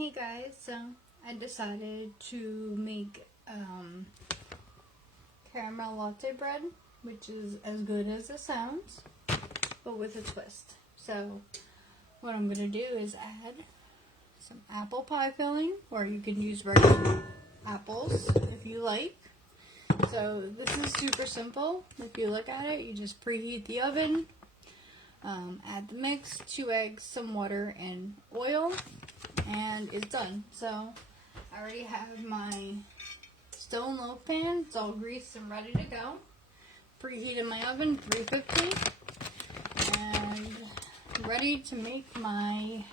Hey guys, so I decided to make caramel latte bread, which is as good as it sounds, but with a twist. So what I'm going to do is add some apple pie filling, or you can use regular apples if you like. So this is super simple. If you look at it, you just preheat the oven, add the mix, 2 eggs, some water, and oil, and it's done. So I already have my stone loaf pan. It's all greased and ready to go. Preheated my oven, 350, and ready to make my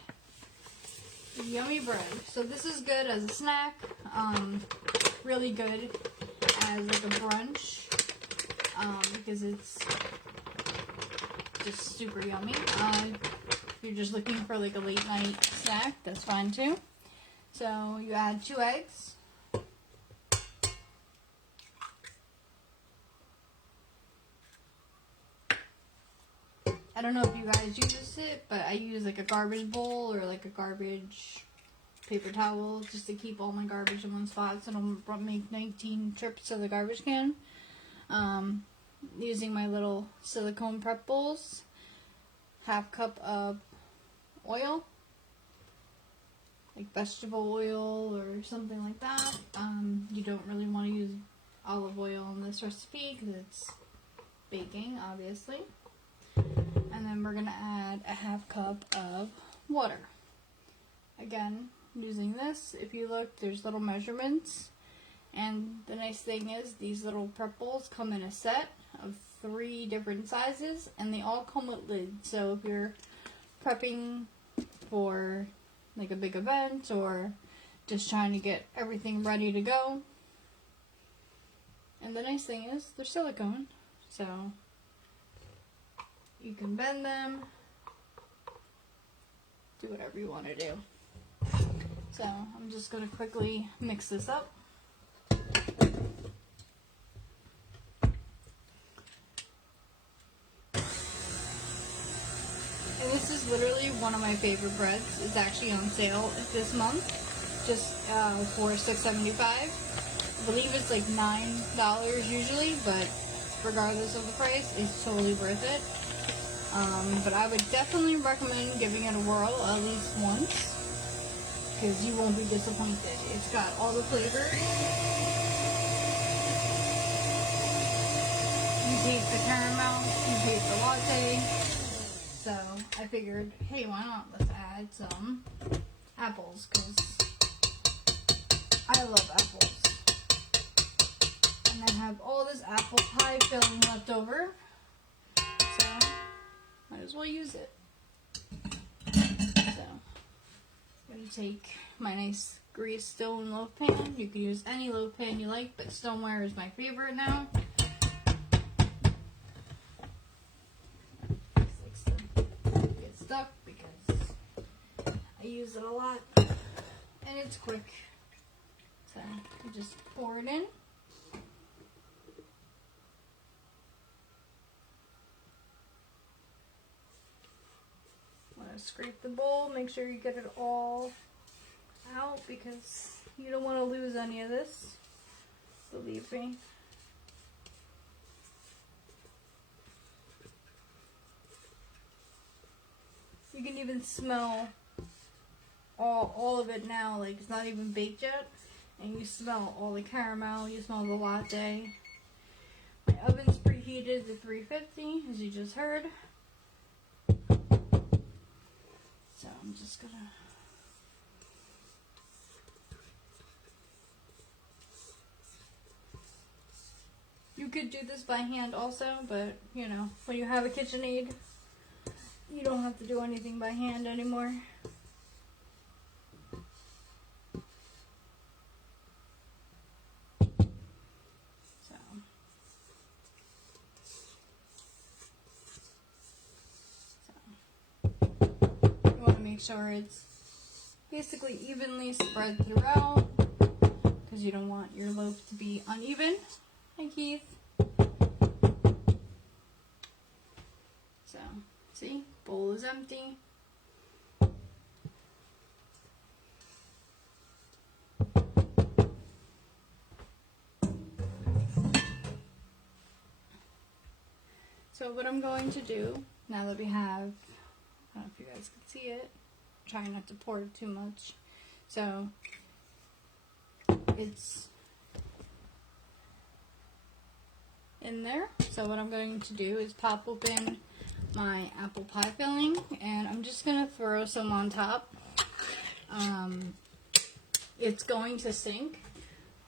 yummy bread. So this is good as a snack, really good as like a brunch, because it's just super yummy. If you're just looking for like a late night snack, that's fine too. So you add 2 eggs. I don't know if you guys use it, but I use like a garbage bowl or like a garbage paper towel just to keep all my garbage in one spot so I don't make 19 trips to the garbage can. Using my little silicone prep bowls, 1/2 cup of oil, like vegetable oil or something like that. You don't really want to use olive oil in this recipe because it's baking, obviously. And then we're going to add 1/2 cup of water. Again, using this, if you look, there's little measurements. And the nice thing is these little prep bowls come in a set of 3 different sizes, and they all come with lids. So if you're prepping for like a big event or just trying to get everything ready to go. And the nice thing is they're silicone, so you can bend them, do whatever you want to do. So I'm just going to quickly mix this up. And this is literally one of my favorite breads. It's actually on sale this month, just for $6.75. I believe it's like $9 usually, but regardless of the price, it's totally worth it. But I would definitely recommend giving it a whirl at least once, because you won't be disappointed. It's got all the flavors. You taste the caramel, you taste the latte. So I figured, hey, why not? Let's add some apples, because I love apples. And I have all this apple pie filling left over, so might as well use it. So I'm going to take my nice greased stone loaf pan. You can use any loaf pan you like, but stoneware is my favorite now. Get stuck because I use it a lot and it's quick. So you just pour it in. Scrape the bowl, make sure you get it all out because you don't want to lose any of this, believe me. You can even smell all of it now, like it's not even baked yet, and you smell all the caramel, you smell the latte. My oven's preheated to 350, as you just heard. So I'm just gonna you could do this by hand also, but you know, when you have a KitchenAid, you don't have to do anything by hand anymore. Make sure it's basically evenly spread throughout, because you don't want your loaf to be uneven. Hi, Keith. So, see, bowl is empty. So what I'm going to do, now that we have, I don't know if you guys can see it, trying not to pour it too much. So it's in there. So what I'm going to do is pop open my apple pie filling, and I'm just going to throw some on top. It's going to sink,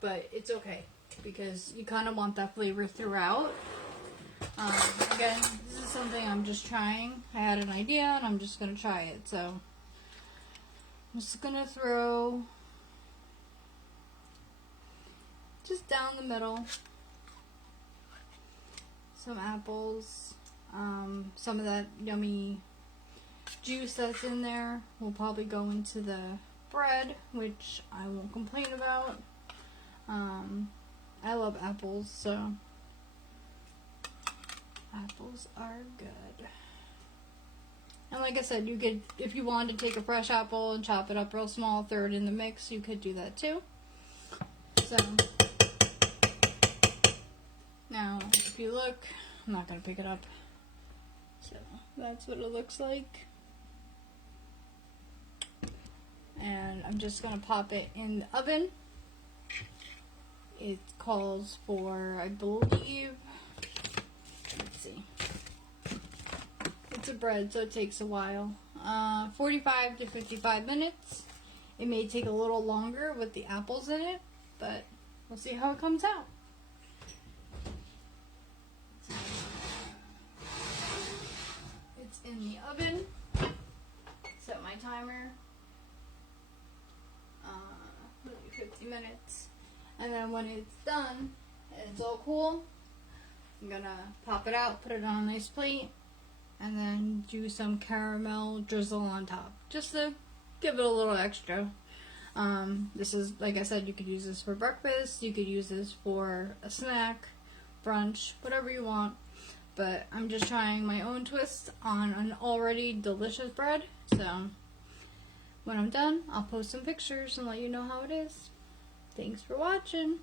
but it's okay because you kind of want that flavor throughout. Again, this is something I'm just trying. I had an idea and I'm just going to try it. So I'm just going to throw just down the middle some apples. Some of that yummy juice that's in there will probably go into the bread, which I won't complain about. I love apples, so apples are good. And like I said, you could, if you wanted to take a fresh apple and chop it up real small, throw it in the mix, you could do that too. So now, if you look, I'm not going to pick it up. So that's what it looks like. And I'm just going to pop it in the oven. It calls for, I believe, let's see, it's a bread, so it takes a while. 45 to 55 minutes. It may take a little longer with the apples in it, but we'll see how it comes out. It's in the oven. Set my timer. 50 minutes. And then when it's done and it's all cool, I'm gonna pop it out, put it on a nice plate, and then do some caramel drizzle on top, just to give it a little extra. This is, like I said, you could use this for breakfast, you could use this for a snack, brunch, whatever you want. But I'm just trying my own twist on an already delicious bread. So when I'm done, I'll post some pictures and let you know how it is. Thanks for watching.